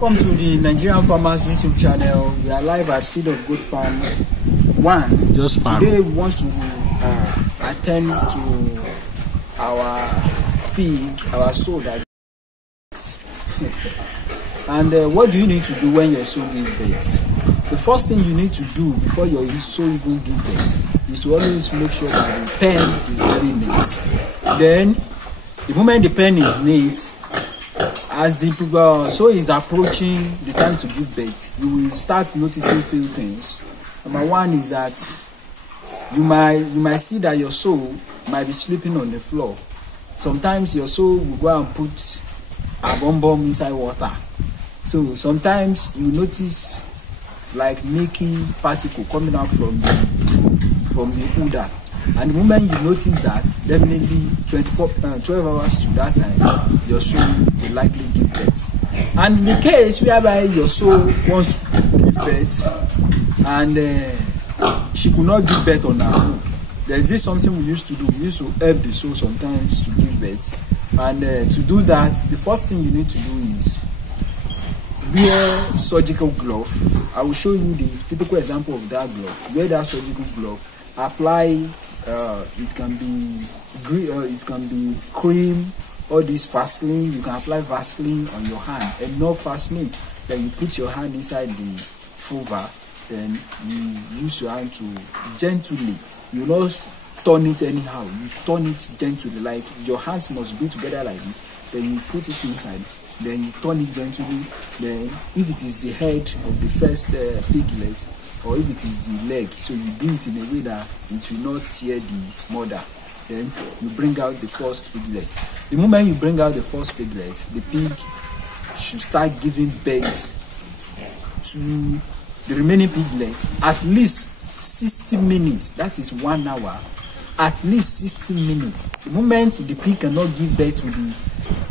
Welcome to the Nigerian Farmers YouTube channel. We are live at Seed of Good Farm 1. Just farm. Today we want to attend to our pig, our sow that and what do you need to do when your sow gives birth? The first thing you need to do before your sow even gives birth is to always make sure that the pen is very neat. Then, the moment the pen is neat, as the sow is approaching the time to give birth, you will start noticing few things. Number one is that you might see that your sow might be sleeping on the floor. Sometimes your sow will go and put a bomb inside water. So sometimes you notice like milky particle coming out from the udder. And the moment you notice that, definitely 12 hours to that time, your sow will likely give birth. And in the case whereby your sow wants to give birth and she could not give birth on her own, there is this something we used to do. We used to help the sow sometimes to give birth. And to do that, the first thing you need to do is wear surgical glove. I will show you the typical example of that glove. Wear that surgical glove. Apply. It can be cream, or this Vaseline. You can apply Vaseline on your hand, enough Vaseline. Then you put your hand inside the vulva. Then you use your hand to gently. You not turn it anyhow. You turn it gently, like your hands must be together like this. Then you put it inside. Then you turn it gently. Then, if it is the head of the first piglet, or if it is the leg, so you do it in a way that it will not tear the mother. Then you bring out the first piglet. The moment you bring out the first piglet, the pig should start giving birth to the remaining piglets at least 60 minutes. That is 1 hour. At least 60 minutes. The moment the pig cannot give birth to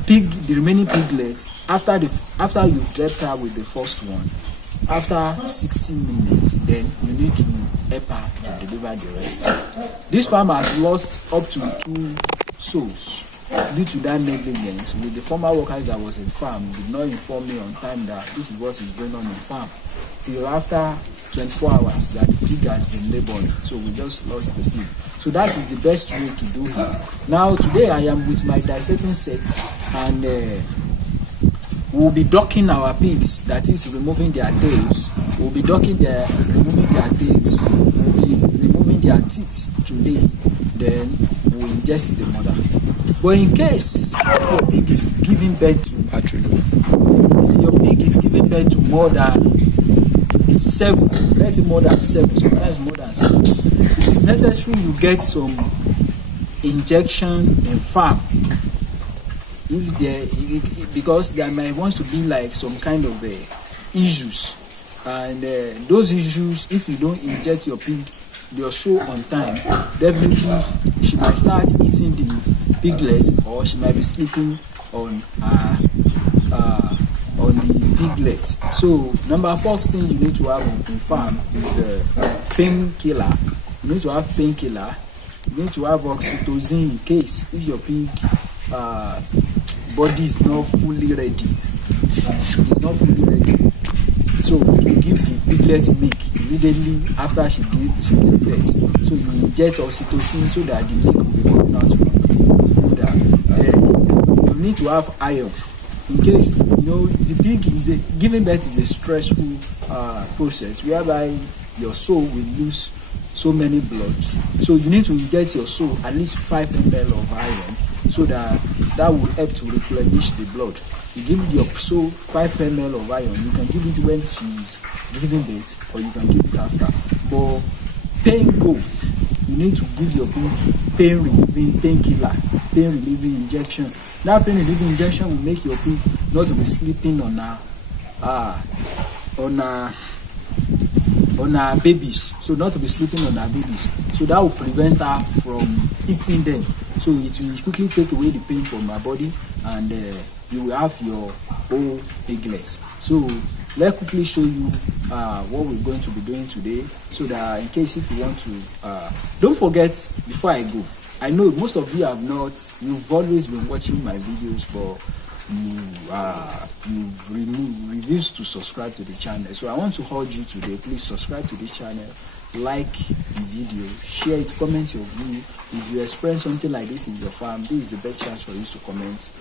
the remaining piglets after you've left her with the first one, after 60 minutes, then you need to help her to deliver the rest. This farmer has lost up to 2 sows due to that negligence. With the former workers that was in farm did not inform me on time that this is what is going on in farm, till after 24 hours that the pig has been labored. So we just lost the pig. So that is the best way to do it. Now today I am with my dissecting set, and we'll be docking our pigs, that is removing their tails. We'll be removing their tails. We'll be removing their teeth today. Then we'll ingest the mother. But in case your pig is giving birth to more than 7, let's say more than 7, sometimes more than 6, it is necessary you get some injection in farm. Because there might want to be like some kind of issues, and those issues, if you don't inject your sow on time, definitely she might start eating the piglet, or she might be sleeping on the piglet. So first thing you need to have in farm is the painkiller. You need to have painkiller. You need to have oxytocin in case if your pig body is not fully ready. It's not fully ready. So you give the piglet milk immediately after she gives birth. So you inject oxytocin so that the milk will be coming out from the mother. Then you need to have iron. In case the pig giving birth is a stressful process whereby your sow will lose so many bloods. So you need to inject your sow at least 5 ml of iron, so that will help to replenish the blood. You give your sow 5 ml of iron. You can give it when she's giving birth, or you can give it after. But pain go, you need to give your pig pain relieving painkiller, pain relieving injection. That pain relieving injection will make your pig not to be sleeping on our babies. So not to be sleeping on our babies. So that will prevent her from eating them. So it will quickly take away the pain from her body, and you will have your whole piglets. So let's quickly show you what we're going to be doing today, so that in case if you want to, don't forget, before I go, I know most of you have not, you've always been watching my videos, but you've refused to subscribe to the channel. So I want to urge you today, please subscribe to this channel, like the video, share it, comment your view. If you experience something like this in your farm, this is the best chance for you to comment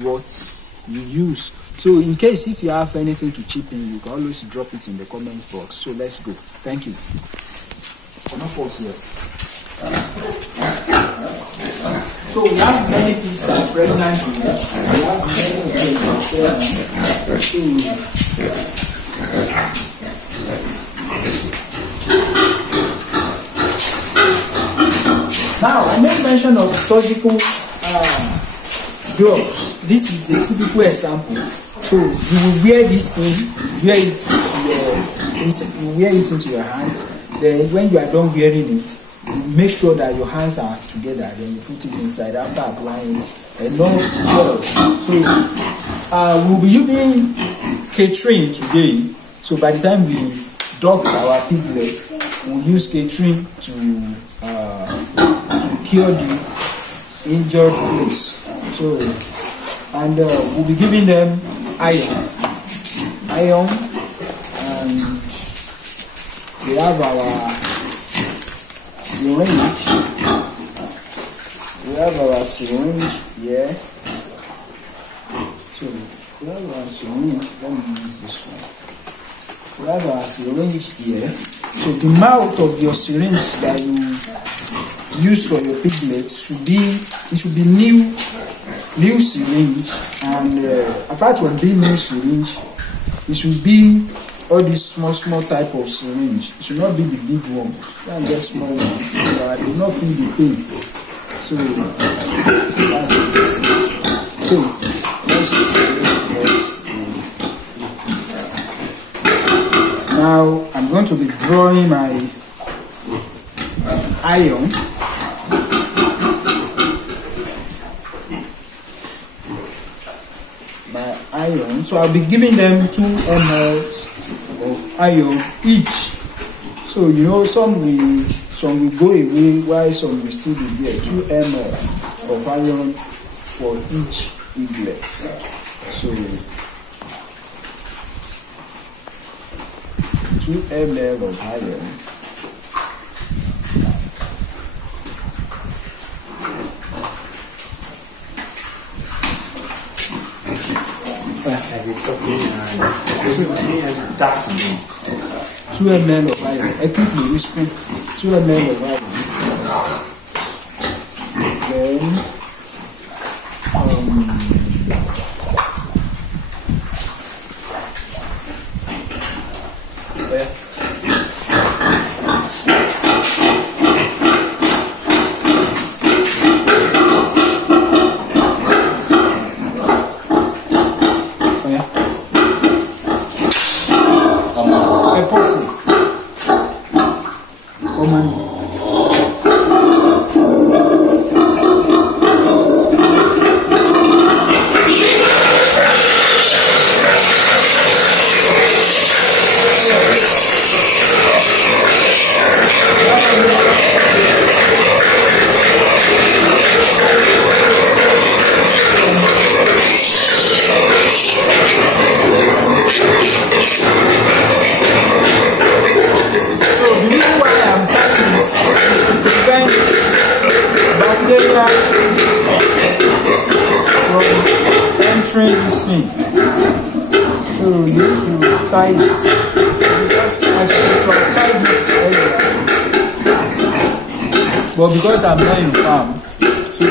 what you use. So in case if you have anything to chip in, you can always drop it in the comment box. So let's go. Thank you. So we have many things that are pregnant here. We have many Now I made mention of surgical gloves. This is a typical example. So you will wear this thing, wear it into your hand. Then when you are done wearing it, you make sure that your hands are together. Then you put it inside after applying a long gel. So we'll be using K-Train today. So by the time we dock our piglets, we'll use K-Train to cure the injured place. So and we'll be giving them iron, and we have our syringe. We have our syringe here. So we have our syringe. Let me use this one. We have our syringe here. So the mouth of your syringe that you use for your piglets should be new syringe, and apart from being new syringe, it should be all these small type of syringe. It should not be the big one. You can get small one. So I do not feel the pain. So that's it. So now I'm going to be drawing my iron. So I'll be giving them 2 ml of iron each. So you know, some will go away while some will still be there. 2 ml of iron for each piglet. So 2 ml of iron. Two ml of iron. Quickly, we spray 2 ml of iron. Then entering this thing. So you need to tie it. Because I still tie this earlier. But because I'm not in farm, so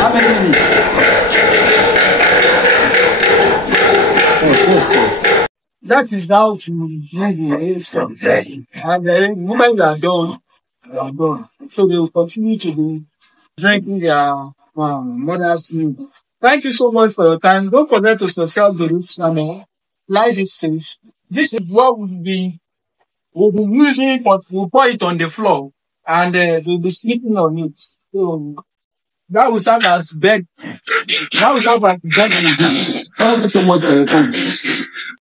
How many minutes? That is how to drink the race. And the moment you are done, you are done. So they will continue to be drinking their mother's milk. Thank you so much for your time. Don't forget to subscribe to this channel, like this page. This is what we'll be using, but we'll pour it on the floor and we'll be sleeping on it. So that will serve as bed. That will serve as bed. Thank you so much for your time.